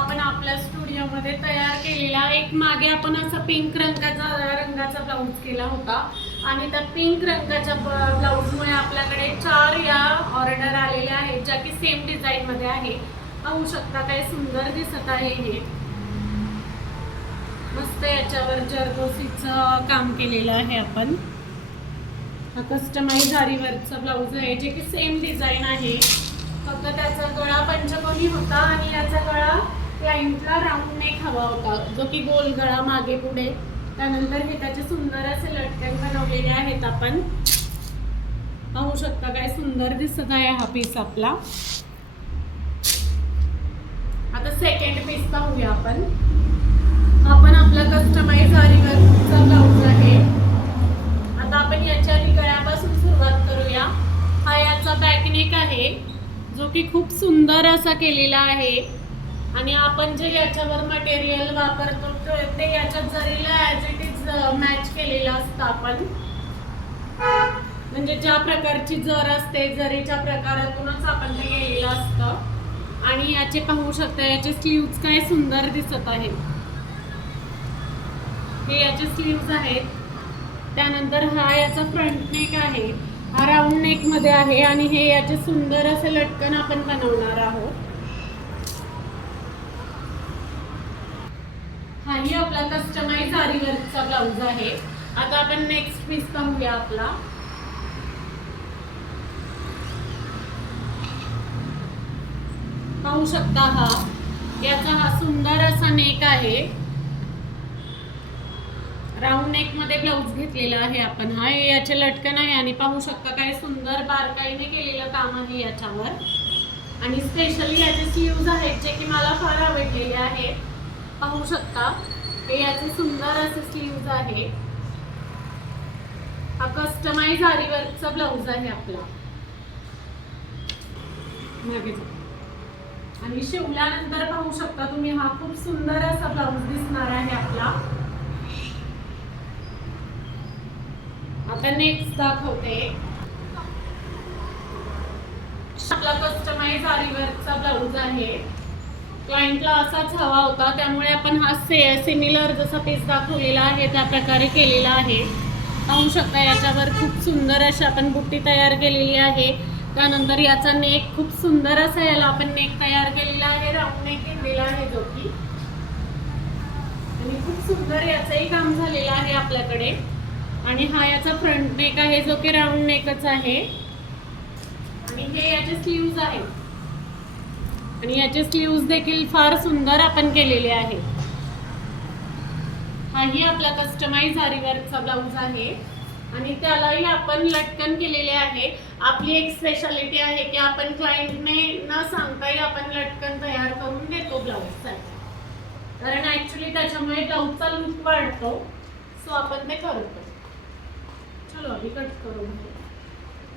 आपण आपल्या स्टुडिओमध्ये तयार केलेला एक मागे आपण असा पिंक रंगाचा ब्लाऊज केला होता आणि त्या पिंक रंगाच्या ब्लाऊजमुळे आपल्याकडे 4 या ऑर्डर आलेल्या आहेत ज्या की सेम डिझाईन मध्ये आहे. पाहू शकता काय सुंदर दिसत आहे. हे मस्त याच्यावर जरदोसीचं काम केलेलं आहे आपण. हा कस्टमाइज आरीवर्कचा ब्लाऊज आहे जे की सेम डिझाईन आहे. फक्त त्याचा गळा पंचकोनी होता आणि याचा गळा क्लायंटला राऊंड नेक हवा होता जो की गोल गळा मागे पुढे. त्यानंतर हे त्याचे सुंदर असे लटकन बनवलेले आहेत. आपण पाहू शकता काय सुंदर दिसत आहे हा पीस आपला. आता सेकंड पीस पाहूया आपण. आपण आपला कस्टमाइज आरीवर्कचा ब्लाऊज आहे. आता आपण याच्या गळ्यापासून सुरुवात करूया. हा याचा बॅकनेक आहे जो की खूप सुंदर असा केलेला आहे आणि आपण जे याच्यावर मटेरियल वापरतो ते याच्यात Jarila as it is match केलेलं असतं. आपण म्हणजे ज्या प्रकारची जर असते जरीच्या प्रकारातूनच आपण ते केलेलं असतं. आणि याचे पाहू शकता याचे स्लीव्ज काय सुंदर दिसत आहेत. हे याचे स्लीव्ज आहेत. त्यानंतर हा याचा फ्रंट नेक आहे. हा राऊंड नेक मध्ये आहे आणि हे याचे सुंदर असे लटकन आपण बनवणार आहोत. हाही आपला कस्टमाइज आरीवर्कचा ब्लाऊज आहे. आता आपण नेक्स्ट पीस पाहूया आपला. पाहू शकता याचा हा सुंदर असा नेक आहे. राऊंड नेक मध्ये ब्लाऊज घेतलेला आहे आपण. हा याचे लटकन आहे आणि पाहू शकता काय सुंदर बारकाईने केलेलं काम आहे याच्यावर. आणि स्पेशली याचे स्लीव्ज आहेत जे की मला फार आवडलेले आहे. पाहू शकता हे याचे सुंदर असे स्लीव्ज आहे. हा कस्टमाइज आरीवर्कचा ब्लाऊज आहे आपला. मागे आणि शिवल्यानंतर पाहू शकता तुम्ही हा खूप सुंदर असा ब्लाऊज दिसणार आहे आपला. आता नेक्स्ट दाखवते. आपला कस्टमाइज आरीवर्कचा ब्लाऊज आहे. क्लायंटला असाच हवा होता त्यामुळे आपण हा सिमिलर जसा पीस दाखवलेला आहे त्या प्रकारे केलेला आहे. पाहू शकता याच्यावर खूप सुंदर अशी आपण बुट्टी तयार केलेली आहे. त्यानंतर याचा नेक खूप सुंदर असा याला आपण नेक तयार केलेला आहे. राऊंड नेक केलेला आहे जो की आणि खूप सुंदर याचंही काम झालेलं आहे आपल्याकडे. आणि हा याचा फ्रंट नेक आहे जो की राऊंड नेकच आहे. आणि हे याचे स्लीव्ज आहेत आणि याचे स्लीव्ज देखील फार सुंदर आपण केलेले आहेत. हाही आपला कस्टमाइज आरीवर्कचा ब्लाऊज आहे आणि त्यालाही आपण लटकन केलेले आहे. आपली एक स्पेशालिटी आहे की आपण क्लायंटने न सांगताही आपण लटकन तयार करून देतो ब्लाऊजसाठी. कारण ॲक्च्युली त्याच्यामुळे ब्लाऊजचा लुक वाढतो. सो आपण ते करतो. चलो अभी कट करो.